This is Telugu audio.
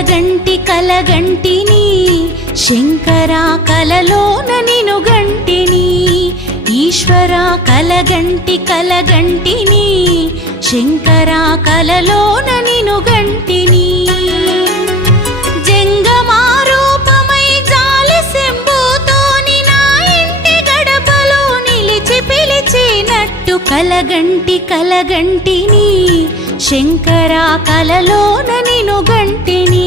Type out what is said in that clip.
కలగంటిని శంకరా కలలోన నిను గంటిని ఈశ్వరా కలగంటిని శంకరా కలలోన నిను గంటిని జంగమారూపమై జాలి శంభుతోని నా ఇంటి గడపలో నిలిచి పిలిచినట్టు కలగంటిని శంకరా కలలోన నిను గంటిని